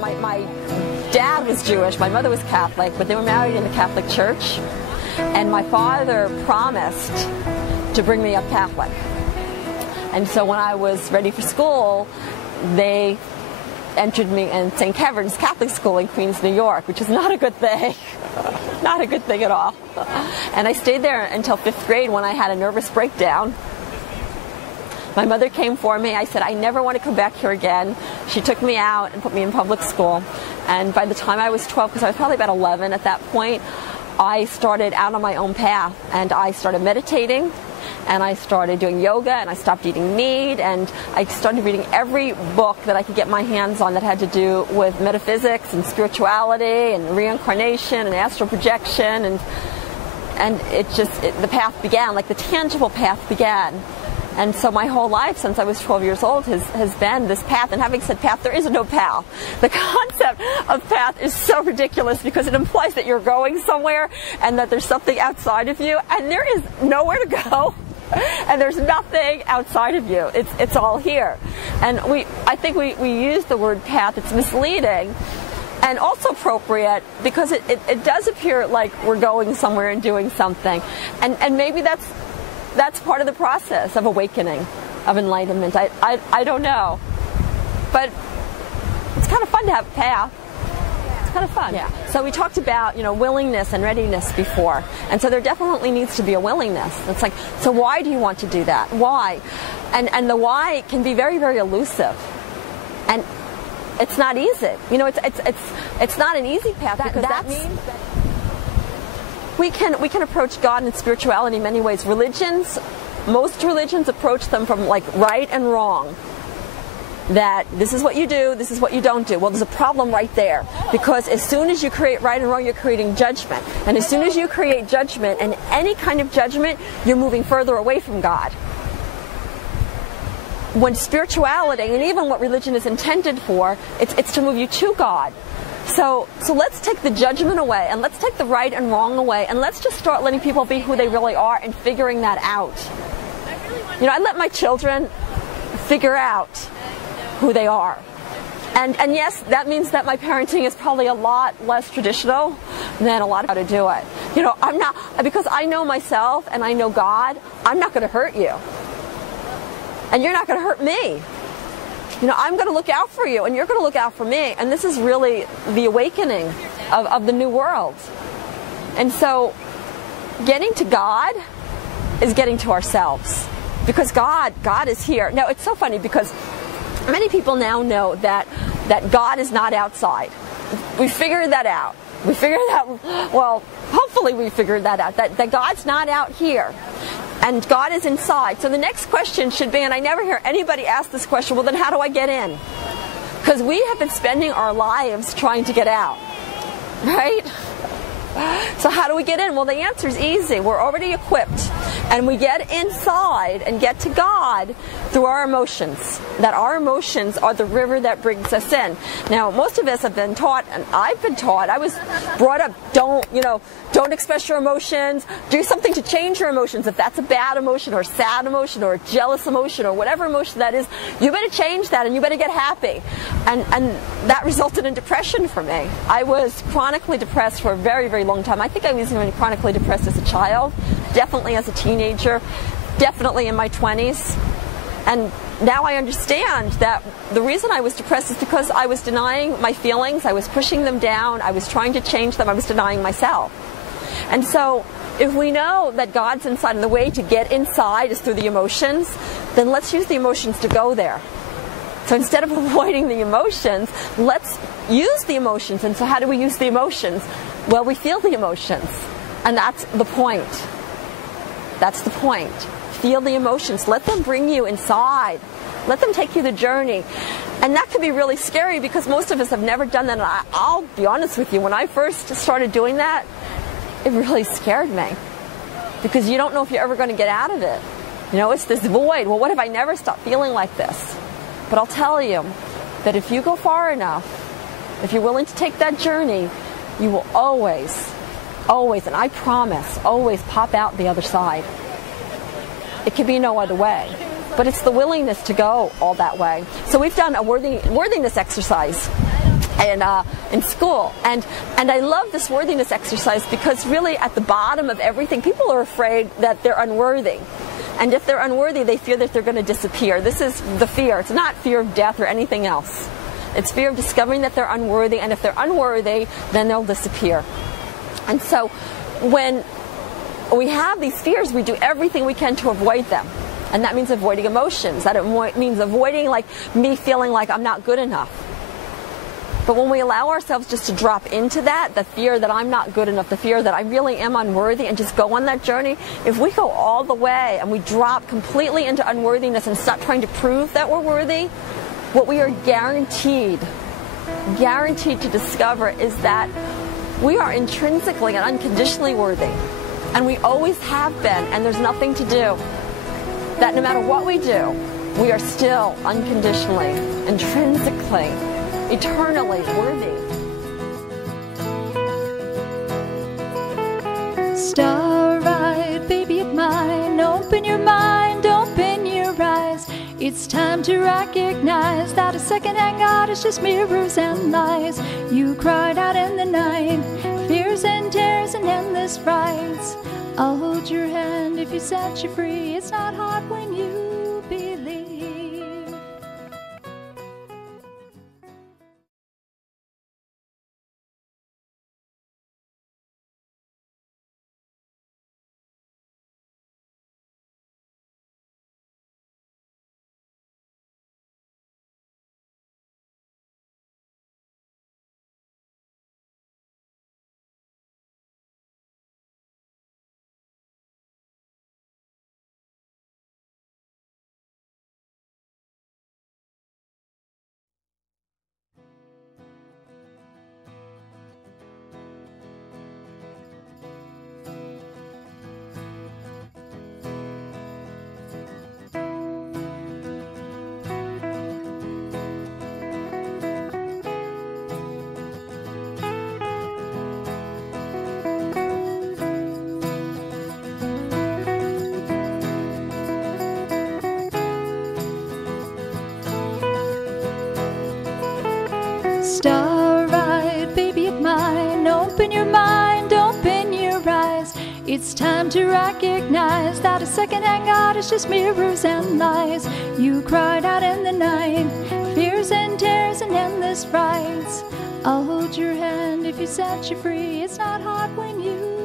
My dad was Jewish, my mother was Catholic, but they were married in the Catholic Church. And my father promised to bring me up Catholic. And so when I was ready for school, they entered me in St. Kevin's Catholic School in Queens, New York, which is not a good thing. Not a good thing at all. And I stayed there until 5th grade when I had a nervous breakdown. My mother came for me. I said, I never want to come back here again. She took me out and put me in public school. And by the time I was 12, because I was probably about 11 at that point, I started out on my own path. And I started meditating. And I started doing yoga, and I stopped eating meat, and I started reading every book that I could get my hands on that had to do with metaphysics and spirituality and reincarnation and astral projection, and the path began, like the tangible path began. And so my whole life since I was 12 years old has been this path. And having said path, there is no path. The concept of path is so ridiculous because it implies that you're going somewhere and that there's something outside of you, and there is nowhere to go. And there's nothing outside of you. It's all here. And I think we use the word path. It's misleading and also appropriate because it does appear like we're going somewhere and doing something. And maybe that's part of the process of awakening, of enlightenment. I don't know. But it's kind of fun to have a path. It's kind of fun. Yeah. So we talked about, willingness and readiness before. And so there definitely needs to be a willingness. It's like, so why do you want to do that? Why? And the why can be very, very elusive. And it's not easy. It's not an easy path because that means that we can approach God and spirituality in many ways. Most religions approach them from like right and wrong. That this is what you do, this is what you don't do. Well, there's a problem right there. Because as soon as you create right and wrong, you're creating judgment. And as soon as you create judgment, and any kind of judgment, you're moving further away from God. When spirituality, and even what religion is intended for, it's to move you to God. So let's take the judgment away, and let's take the right and wrong away, and let's just start letting people be who they really are and figuring that out. I let my children figure out who they are. And yes, that means that my parenting is probably a lot less traditional than a lot of how to do it. I'm not, because I know myself and I know God, I'm not going to hurt you. And you're not going to hurt me. I'm going to look out for you and you're going to look out for me. And this is really the awakening of the new world. And so getting to God is getting to ourselves. Because God is here. Now, it's so funny because many people now know that God is not outside. We figured that out. Well, hopefully we figured that out, that God's not out here. And God is inside. So the next question should be, and I never hear anybody ask this question, well then how do I get in? Because we have been spending our lives trying to get out. Right? So how do we get in? Well, the answer is easy. We're already equipped. And we get inside and get to God through our emotions. That our emotions are the river that brings us in. Now, most of us have been taught, and I've been taught, I was brought up, don't express your emotions. Do something to change your emotions. If that's a bad emotion or a sad emotion or a jealous emotion or whatever emotion that is, you better change that and you better get happy. And that resulted in depression for me. I was chronically depressed for a very, very long time. I think I was even chronically depressed as a child, definitely as a teenager, definitely in my 20s. And now I understand that the reason I was depressed is because I was denying my feelings, I was pushing them down, I was trying to change them, I was denying myself. And so if we know that God's inside and the way to get inside is through the emotions, then let's use the emotions to go there. So instead of avoiding the emotions, let's use the emotions. And so how do we use the emotions? Well, we feel the emotions. And that's the point. That's the point. Feel the emotions. Let them bring you inside. Let them take you the journey. And that can be really scary because most of us have never done that. And I'll be honest with you, when I first started doing that, it really scared me. Because you don't know if you're ever going to get out of it. It's this void. Well, what if I never stop feeling like this? But I'll tell you that if you go far enough, if you're willing to take that journey, you will always, and I promise, always pop out the other side. It can be no other way. But it's the willingness to go all that way. So we've done a worthiness exercise. in school. And I love this worthiness exercise because really at the bottom of everything, people are afraid that they're unworthy. And if they're unworthy, they fear that they're going to disappear. This is the fear. It's not fear of death or anything else. It's fear of discovering that they're unworthy, and if they're unworthy, then they'll disappear. And so when we have these fears, we do everything we can to avoid them. And that means avoiding emotions. That means avoiding like me feeling like I'm not good enough. But when we allow ourselves just to drop into that, the fear that I'm not good enough, the fear that I really am unworthy, and just go on that journey, if we go all the way and we drop completely into unworthiness and stop trying to prove that we're worthy, what we are guaranteed to discover is that we are intrinsically and unconditionally worthy. And we always have been, and there's nothing to do. That no matter what we do, we are still unconditionally, intrinsically, eternally worthy. Starlight, baby of mine, open your mind, open your eyes. It's time to recognize that a second-hand God is just mirrors and lies. You cried out in the night, fears and tears and endless frights. I'll hold your hand if you set you free. It's not hard when you believe. Starlight, baby of mine, open your mind, open your eyes. It's time to recognize that a second-hand God is just mirrors and lies. You cried out in the night, fears and tears and endless frights. I'll hold your hand if you set you free. It's not hard when you